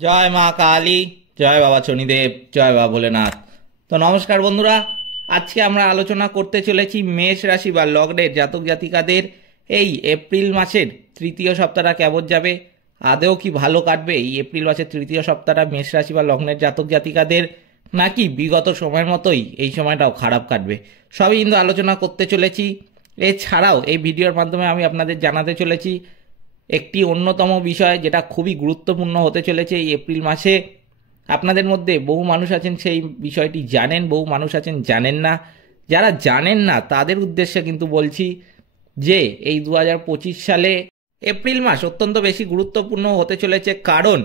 জয় মা কালী, জয় বাবা শনিদেব, জয় বাবা ভোলেনাথ। তো নমস্কার বন্ধুরা, আজকে আমরা আলোচনা করতে চলেছি মেষ রাশি বা লগ্নের জাতক জাতিকাদের এই এপ্রিল মাসের তৃতীয় সপ্তাহটা কেমন যাবে, আদেও কি ভালো কাটবে এই এপ্রিল মাসের তৃতীয় সপ্তাহটা মেষ রাশি বা লগ্নের জাতক জাতিকাদের, নাকি বিগত সময়ের মতোই এই সময়টাও খারাপ কাটবে, সবই কিন্তু আলোচনা করতে চলেছি। এছাড়াও এই ভিডিওর মাধ্যমে আমি আপনাদের জানাতে চলেছি একটি অন্যতম বিষয় যেটা খুবই গুরুত্বপূর্ণ হতে চলেছে এই এপ্রিল মাসে। আপনাদের মধ্যে বহু মানুষ আছেন সেই বিষয়টি জানেন, বহু মানুষ আছেন জানেন না। যারা জানেন না তাদের উদ্দেশ্যে কিন্তু বলছি যে এই 2025 সালে এপ্রিল মাস অত্যন্ত বেশি গুরুত্বপূর্ণ হতে চলেছে, কারণ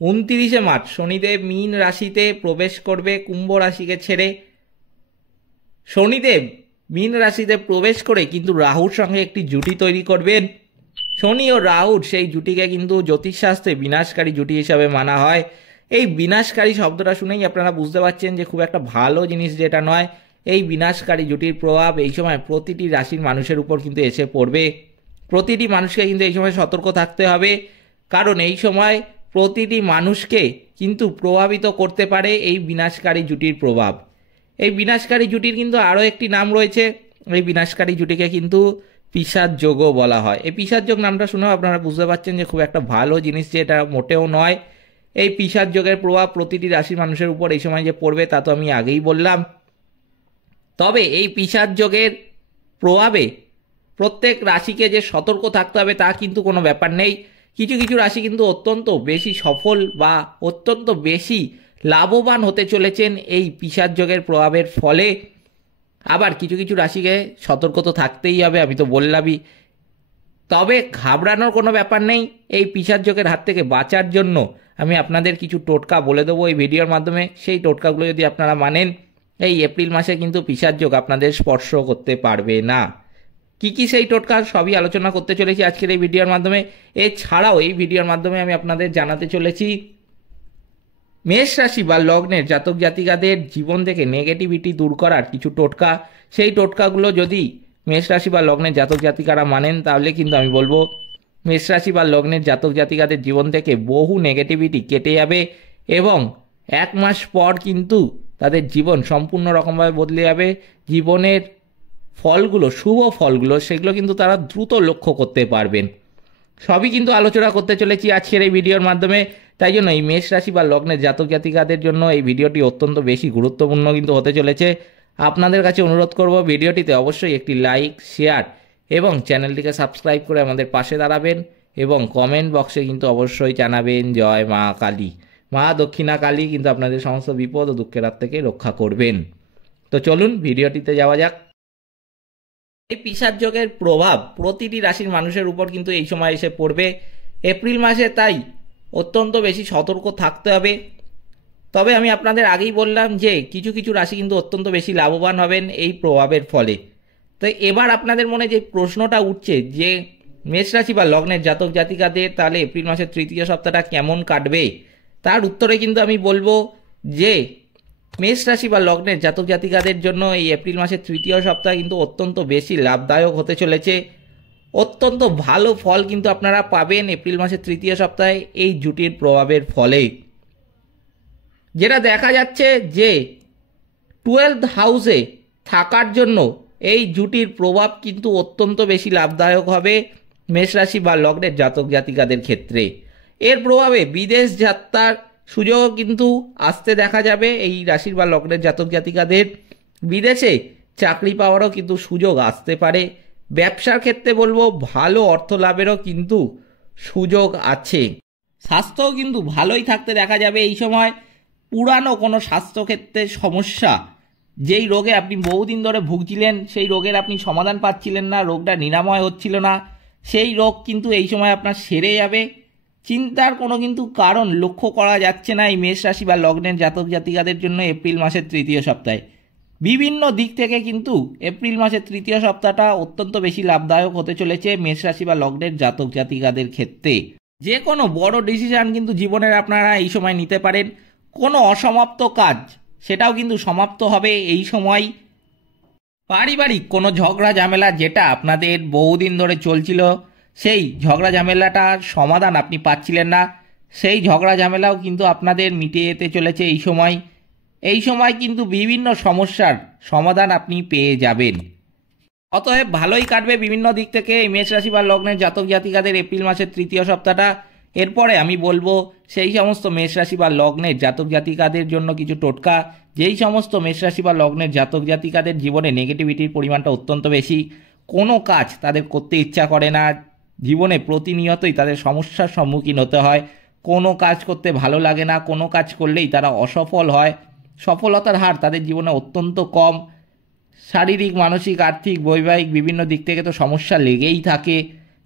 29শে মার্চ শনিদেব মীন রাশিতে প্রবেশ করবে কুম্ভ রাশিকে ছেড়ে। শনিদেব মীন রাশিতে প্রবেশ করে কিন্তু রাহুর সঙ্গে একটি জুটি তৈরি করবেন। শনি ও রাহুর সেই জুটিকে কিন্তু জ্যোতিষশাস্ত্রে বিনাশকারী জুটি হিসাবে মানা হয়। এই বিনাশকারী শব্দটা শুনেই আপনারা বুঝতে পারছেন যে খুব একটা ভালো জিনিস যেটা নয়। এই বিনাশকারী জুটির প্রভাব এই সময় প্রতিটি রাশির মানুষের উপর কিন্তু এসে পড়বে। প্রতিটি মানুষকে কিন্তু এই সময় সতর্ক থাকতে হবে, কারণ এই সময় প্রতিটি মানুষকে কিন্তু প্রভাবিত করতে পারে এই বিনাশকারী জুটির প্রভাব। এই বিনাশকারী জুটির কিন্তু আরও একটি নাম রয়েছে। এই বিনাশকারী জুটিকে কিন্তু পিশাচ যোগও বলা হয়। এই পিশাচ যোগ নামটা শুনেও আপনারা বুঝতে পারছেন যে খুব একটা ভালো জিনিস যে এটা মোটেও নয়। এই পিশাচ যোগের প্রভাব প্রতিটি রাশির মানুষের উপর এই সময় যে পড়বে তা তো আমি আগেই বললাম। তবে এই পিশাচ যোগের প্রভাবে প্রত্যেক রাশিকে যে সতর্ক থাকতে হবে তা কিন্তু কোনো ব্যাপার নেই। কিছু কিছু রাশি কিন্তু অত্যন্ত বেশি সফল বা অত্যন্ত বেশি লাভবান হতে চলেছেন এই পিশাচ যোগের প্রভাবের ফলে। আবার কিছু কিছু রাশিকে সতর্ক তো থাকতেই হবে, আমি তো বললামই। তবে ঘাবড়ানোর কোনো ব্যাপার নেই। এই পিশাচ যোগের হাত থেকে বাঁচার জন্য আমি আপনাদের কিছু টোটকা বলে দেবো এই ভিডিওর মাধ্যমে। সেই টোটকাগুলো যদি আপনারা মানেন, এই এপ্রিল মাসে কিন্তু পিশাচ যোগ আপনাদের স্পর্শ করতে পারবে না। কি কি সেই টোটকা সবই আলোচনা করতে চলেছি আজকের এই ভিডিওর মাধ্যমে। এছাড়াও এই ভিডিওর মাধ্যমে আমি আপনাদের জানাতে চলেছি মেষ রাশি বা লগ্নের জাতক জাতিকাদের জীবন থেকে নেগেটিভিটি দূর করার কিছু টোটকা। সেই টোটকাগুলো যদি মেষ রাশি বা লগ্নের জাতক জাতিকারা মানেন, তাহলে কিন্তু আমি বলবো মেষ রাশি বা লগ্নের জাতক জাতিকাদের জীবন থেকে বহু নেগেটিভিটি কেটে যাবে এবং 1 মাস পর কিন্তু তাদের জীবন সম্পূর্ণ রকমভাবে বদলে যাবে। জীবনের ফলগুলো, শুভ ফলগুলো, সেগুলো কিন্তু তারা দ্রুত লক্ষ্য করতে পারবেন। সবই কিন্তু আলোচনা করতে চলেছি আজকের এই ভিডিওর মাধ্যমে। তাই জন্য এই মেষ রাশি বা লগ্নের জাতক জাতিকাদের জন্য এই ভিডিওটি অত্যন্ত বেশি গুরুত্বপূর্ণ কিন্তু হতে চলেছে। আপনাদের কাছে অনুরোধ করব ভিডিওটিতে অবশ্যই একটি লাইক, শেয়ার এবং চ্যানেলটিকে সাবস্ক্রাইব করে আমাদের পাশে দাঁড়াবেন এবং কমেন্ট বক্সে কিন্তু অবশ্যই জানাবেন জয় মা কালী। মা দক্ষিণা কালী কিন্তু আপনাদের সমস্ত বিপদ ও দুঃখের হাত থেকে রক্ষা করবেন। তো চলুন ভিডিওটিতে যাওয়া যাক। এই পিশাচ যোগের প্রভাব প্রতিটি রাশির মানুষের উপর কিন্তু এই সময় এসে পড়বে এপ্রিল মাসে, তাই অত্যন্ত বেশি সতর্ক থাকতে হবে। তবে আমি আপনাদের আগেই বললাম যে কিছু কিছু রাশি কিন্তু অত্যন্ত বেশি লাভবান হবেন এই প্রভাবের ফলে। তো এবার আপনাদের মনে যে প্রশ্নটা উঠছে যে মেষ রাশি বা লগ্নের জাতক জাতিকাদের তাহলে এপ্রিল মাসের তৃতীয় সপ্তাহটা কেমন কাটবে, তার উত্তরে কিন্তু আমি বলবো যে মেষ রাশি বা লগ্নের জাতক জাতিকাদের জন্য এই এপ্রিল মাসের তৃতীয় সপ্তাহ কিন্তু অত্যন্ত বেশি লাভদায়ক হতে চলেছে। অত্যন্ত ভালো ফল কিন্তু আপনারা পাবেন এপ্রিল মাসের তৃতীয় সপ্তাহে এই জুটির প্রভাবের ফলে। যেটা দেখা যাচ্ছে যে 12th হাউসে থাকার জন্য এই জুটির প্রভাব কিন্তু অত্যন্ত বেশি লাভদায়ক হবে মেষ রাশি বা লগ্নের জাতক জাতিকাদের ক্ষেত্রে। এর প্রভাবে বিদেশ যাত্রার সুযোগ কিন্তু আসতে দেখা যাবে এই রাশির বা লগ্নের জাতক জাতিকাদের। বিদেশে চাকরি পাওয়ারও কিন্তু সুযোগ আসতে পারে। ব্যবসার ক্ষেত্রে বলবো ভালো অর্থ লাভেরও কিন্তু সুযোগ আছে। স্বাস্থ্যও কিন্তু ভালোই থাকতে দেখা যাবে এই সময়। পুরানো কোনো স্বাস্থ্যক্ষেত্রের সমস্যা, যেই রোগে আপনি বহুদিন ধরে ভুগছিলেন, সেই রোগের আপনি সমাধান পাচ্ছিলেন না, রোগটা নিরাময় হচ্ছিল না, সেই রোগ কিন্তু এই সময় আপনার সেরে যাবে। চিন্তার কোনো কিন্তু কারণ লক্ষ্য করা যাচ্ছে না এই মেষ রাশি বা লগ্নের জাতক জাতিকাদের জন্য এপ্রিল মাসের তৃতীয় সপ্তাহে। বিভিন্ন দিক থেকে কিন্তু এপ্রিল মাসের তৃতীয় সপ্তাহটা অত্যন্ত বেশি লাভদায়ক হতে চলেছে মেষ রাশি বা লগ্নের জাতক জাতিকাদের ক্ষেত্রে। যে কোনো বড় ডিসিশন কিন্তু জীবনের আপনারা এই সময় নিতে পারেন। কোনো অসমাপ্ত কাজ সেটাও কিন্তু সমাপ্ত হবে এই সময়। পারিবারিক কোনো ঝগড়া ঝামেলা যেটা আপনাদের বহুদিন ধরে চলছিল, সেই ঝগড়া ঝামেলাটার সমাধান আপনি পাচ্ছিলেন না, সেই ঝগড়া ঝামেলাও কিন্তু আপনাদের মিটে যেতে চলেছে এই সময় কিন্তু বিভিন্ন সমস্যার সমাধান আপনি পেয়ে যাবেন। অতএব ভালোই কাটবে বিভিন্ন দিক থেকে এই মেষ রাশি বা লগ্নের জাতক জাতিকাদের এপ্রিল মাসের তৃতীয় সপ্তাহটা। এরপরে আমি বলবো সেই সমস্ত মেষ রাশি বা লগ্নের জাতক জাতিকাদের জন্য কিছু টোটকা, যেই সমস্ত মেষ রাশি বা লগ্নের জাতক জাতিকাদের জীবনে নেগেটিভিটির পরিমাণটা অত্যন্ত বেশি, কোনো কাজ তাদের করতে ইচ্ছা করে না, জীবনে প্রতিনিয়তই তাদের সমস্যার সম্মুখীন হতে হয়, কোনো কাজ করতে ভালো লাগে না, কোনো কাজ করলেই তারা অসফল হয়, সফলতার হার তাদের জীবনে অত্যন্ত কম, শারীরিক মানসিক আর্থিক বৈবাহিক বিভিন্ন দিক থেকে তো সমস্যা লেগেই থাকে,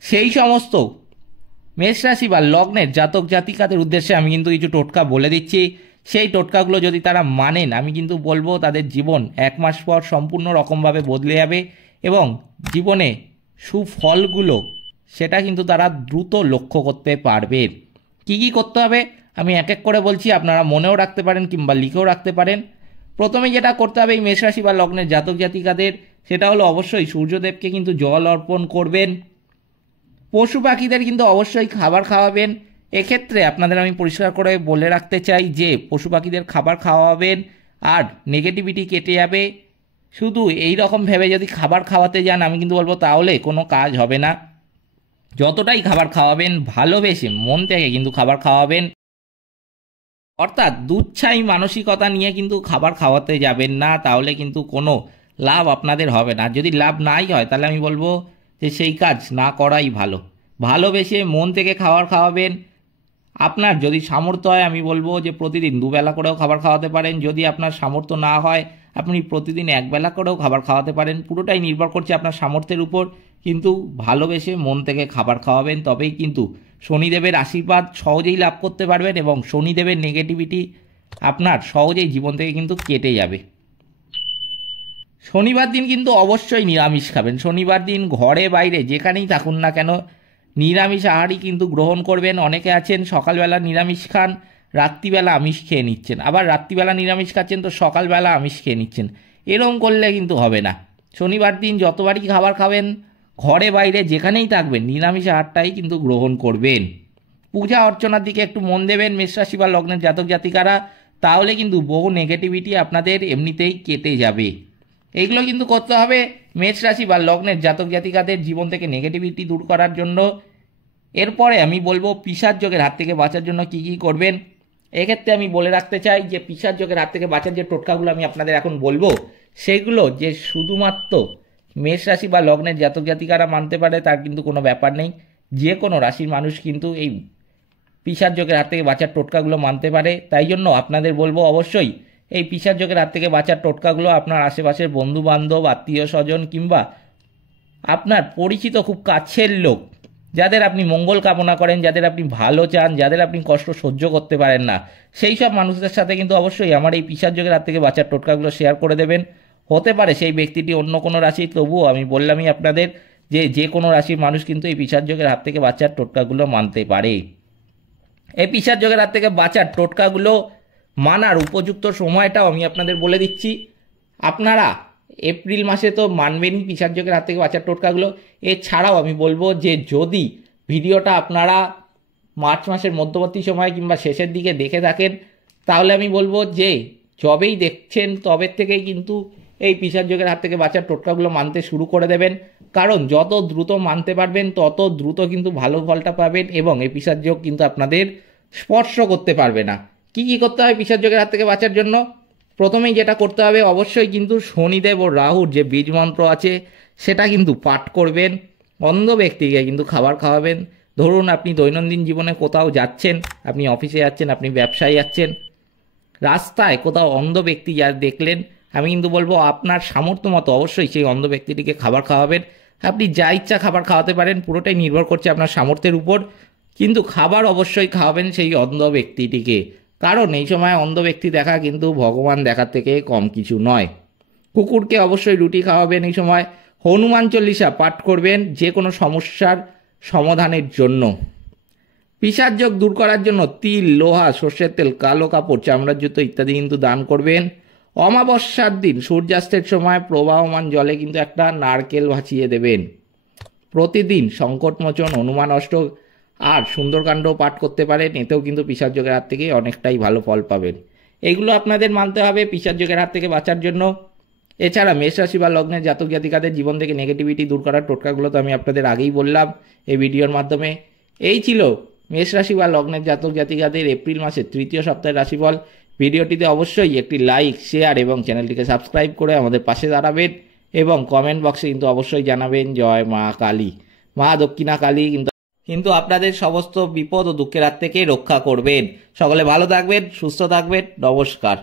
সেই সমস্ত মেষ রাশি বা লগ্নের জাতক জাতিকাদের উদ্দেশ্যে আমি কিন্তু কিছু টোটকা বলে দিচ্ছি। সেই টোটকাগুলো যদি তারা মানেন, আমি কিন্তু বলবো তাদের জীবন 1 মাস পর সম্পূর্ণ রকমভাবে বদলে যাবে এবং জীবনে সুফলগুলো সেটা কিন্তু তারা দ্রুত লক্ষ্য করতে পারবেন। কি কি করতে হবে আমি এক এক করে বলছি, আপনারা মনেও রাখতে পারেন কিংবা লিখেও রাখতে পারেন। প্রথমে যেটা করতে হবে এই মেষ রাশি বা লগ্নের জাতক জাতিকাদের, সেটা হলো অবশ্যই সূর্যদেবকে কিন্তু জল অর্পণ করবেন। পশু পাখিদের কিন্তু অবশ্যই খাবার খাওয়াবেন। এক্ষেত্রে আপনাদের আমি পরিষ্কার করে বলে রাখতে চাই যে পশু পাখিদের খাবার খাওয়াবেন আর নেগেটিভিটি কেটে যাবে। শুধু এই রকম ভেবে যদি খাবার খাওয়াতে যান, আমি কিন্তু বলবো তাহলে কোনো কাজ হবে না। যতটাই খাবার খাওয়াবেন ভালোবেসে মন থেকে কিন্তু খাবার খাওয়াবেন, অর্থাৎ দুচ্ছাই মানসিকতা নিয়ে কিন্তু খাবার খাওয়াতে যাবেন না, তাহলে কিন্তু কোনো লাভ আপনাদের হবে না। যদি লাভ নাই হয় তাহলে আমি বলবো যে সেই কাজ না করাই ভালো। ভালোবেসে মন থেকে খাবার খাওয়াবেন। আপনার যদি সামর্থ্য হয় আমি বলবো যে প্রতিদিন দুবেলা করেও খাবার খাওয়াতে পারেন। যদি আপনার সামর্থ্য না হয় আপনি প্রতিদিন একবেলা করেও খাবার খাওয়াতে পারেন। পুরোটাই নির্ভর করছে আপনার সামর্থ্যের উপর, কিন্তু ভালোবেসে মন থেকে খাবার খাওয়াবেন, তবেই কিন্তু শনিদেবের আশীর্বাদ সহজেই লাভ করতে পারবেন এবং শনিদেবের নেগেটিভিটি আপনার সহজেই জীবন থেকে কিন্তু কেটে যাবে। শনিবার দিন কিন্তু অবশ্যই নিরামিষ খাবেন। শনিবার দিন ঘরে বাইরে যেখানেই থাকুন না কেন নিরামিষ আহারই কিন্তু গ্রহণ করবেন। অনেকে আছেন সকালবেলা নিরামিষ খান, রাত্রিবেলা আমিষ খেয়ে নিচ্ছেন, আবার রাত্রিবেলা নিরামিষ খাচ্ছেন তো সকালবেলা আমিষ খেয়ে নিচ্ছেন। এরকম করলে কিন্তু হবে না। শনিবার দিন যতবারই খাবার খাবেন ঘরে বাইরে যেখানেই থাকবেন নিরামিষ আহারটাই কিন্তু গ্রহণ করবেন। পূজা অর্চনার দিকে একটু মন দেবেন মেষ রাশি বা লগ্নের জাতক জাতিকারা, তাহলে কিন্তু বহু নেগেটিভিটি আপনাদের এমনিতেই কেটে যাবে। এইগুলো কিন্তু করতে হবে মেষ রাশি বা লগ্নের জাতক জাতিকাদের জীবন থেকে নেগেটিভিটি দূর করার জন্য। এরপরে আমি বলবো পিশাচ যোগের হাত থেকে বাঁচার জন্য কি কি করবেন। এক্ষেত্রে আমি বলে রাখতে চাই যে পিশাচ যোগের হাত থেকে বাঁচার যে টোটকাগুলো আমি আপনাদের এখন বলবো, সেগুলো যে শুধুমাত্র মেষ রাশি বা লগ্নের জাতক জাতিকারা মানতে পারে তার কিন্তু কোনো ব্যাপার নেই। যে কোনো রাশির মানুষ কিন্তু এই পিশাচ যোগের হাত থেকে বাঁচার টোটকাগুলো মানতে পারে। তাই জন্য আপনাদের বলবো অবশ্যই এই পিশাচ যোগের হাত থেকে বাঁচার টোটকাগুলো আপনার আশেপাশের বন্ধু বান্ধব আত্মীয় স্বজন কিংবা আপনার পরিচিত খুব কাছের লোক যাদের আপনি মঙ্গল কামনা করেন, যাদের আপনি ভালো চান, যাদের আপনি কষ্ট সহ্য করতে পারেন না, সেই সব মানুষদের সাথে কিন্তু অবশ্যই আমার এই পিশাচ যোগের হাত থেকে বাঁচার টোটকাগুলো শেয়ার করে দেবেন। হতে পারে সেই ব্যক্তিটি অন্য কোনো রাশি, তবুও আমি বললামই আপনাদের যে কোনো রাশির মানুষ কিন্তু এই পিশাচ যোগের হাত থেকে বাঁচার টোটকাগুলো মানতে পারে। এই পিশাচ যোগের হাত থেকে বাঁচার টোটকাগুলো মানার উপযুক্ত সময়টাও আমি আপনাদের বলে দিচ্ছি। আপনারা এপ্রিল মাসে তো মানবেনই পিশাচ যোগের হাত থেকে বাঁচার টোটকাগুলো। এছাড়াও আমি বলবো যে যদি ভিডিওটা আপনারা মার্চ মাসের মধ্যবর্তী সময় কিংবা শেষের দিকে দেখে থাকেন, তাহলে আমি বলবো যে যবেই দেখছেন তবে থেকেই কিন্তু এই পিশাচ যোগের হাত থেকে বাঁচার টোটকাগুলো মানতে শুরু করে দেবেন। কারণ যত দ্রুত মানতে পারবেন তত দ্রুত কিন্তু ভালো ফলটা পাবেন এবং এই পিশাচ যোগ কিন্তু আপনাদের স্পর্শ করতে পারবে না। কি কি করতে হবে পিশাচ যোগের হাত থেকে বাঁচার জন্য? প্রথমেই যেটা করতে হবে অবশ্যই কিন্তু শনিদেব ও রাহুর যে বীজ মন্ত্র আছে সেটা কিন্তু পাঠ করবেন। অন্ধ ব্যক্তিকে কিন্তু খাবার খাওয়াবেন। ধরুন আপনি দৈনন্দিন জীবনে কোথাও যাচ্ছেন, আপনি অফিসে যাচ্ছেন, আপনি ব্যবসায় যাচ্ছেন, রাস্তায় কোথাও অন্ধ ব্যক্তি যা দেখলেন, আমি কিন্তু বলবো আপনার সামর্থ্য মতো অবশ্যই সেই অন্ধ ব্যক্তিটিকে খাবার খাওয়াবেন। আপনি যা ইচ্ছা খাবার খাওয়াতে পারেন, পুরোটাই নির্ভর করছে আপনার সামর্থ্যের উপর, কিন্তু খাবার অবশ্যই খাওয়াবেন সেই অন্ধ ব্যক্তিটিকে। কারণ এই সময় অন্ধ ব্যক্তি দেখা কিন্তু ভগবান দেখার থেকে কম কিছু নয়। কুকুরকে অবশ্যই রুটি খাওয়াবেন এই সময়। হনুমান চল্লিশা পাঠ করবেন যে কোনো সমস্যার সমাধানের জন্য। পিশাচ যোগ দূর করার জন্য তিল, লোহা, সর্ষের তেল, কালো কাপড়, চামড়ার জুতো ইত্যাদি কিন্তু দান করবেন। অমাবস্যার দিন সূর্যাস্তের সময় প্রবাহমান জলে কিন্তু একটা নারকেল ভাসিয়ে দেবেন। প্রতিদিন সংকটমোচন, হনুমান অষ্টক, আর সুন্দরকাণ্ড পাঠ করতে পারেন, এতেও কিন্তু পিশাচযোগের হাত থেকে অনেকটাই ভালো ফল পাবেন। এইগুলো আপনাদের মানতে হবে পিশাচযোগের হাত থেকে বাঁচার জন্য। এছাড়া মেষ রাশি বা লগ্নের জাতক জাতিকাদের জীবন থেকে নেগেটিভিটি দূর করার টোটকাগুলো তো আমি আপনাদের আগেই বললাম এই ভিডিওর মাধ্যমে। এই ছিল মেষ রাশি বা লগ্নের জাতক জাতিকাদের এপ্রিল মাসের তৃতীয় সপ্তাহের রাশিফল। ভিডিওটিতে অবশ্যই একটি লাইক, শেয়ার এবং চ্যানেলটিকে সাবস্ক্রাইব করে আমাদের পাশে দাঁড়াবেন এবং কমেন্ট বক্সে কিন্তু অবশ্যই জানাবেন জয় মা কালী। মা দক্ষিণা কালী কিন্তু আপনাদের সমস্ত বিপদ ও দুঃখের হাত থেকে রক্ষা করবেন। সকলে ভালো থাকবেন, সুস্থ থাকবেন। নমস্কার।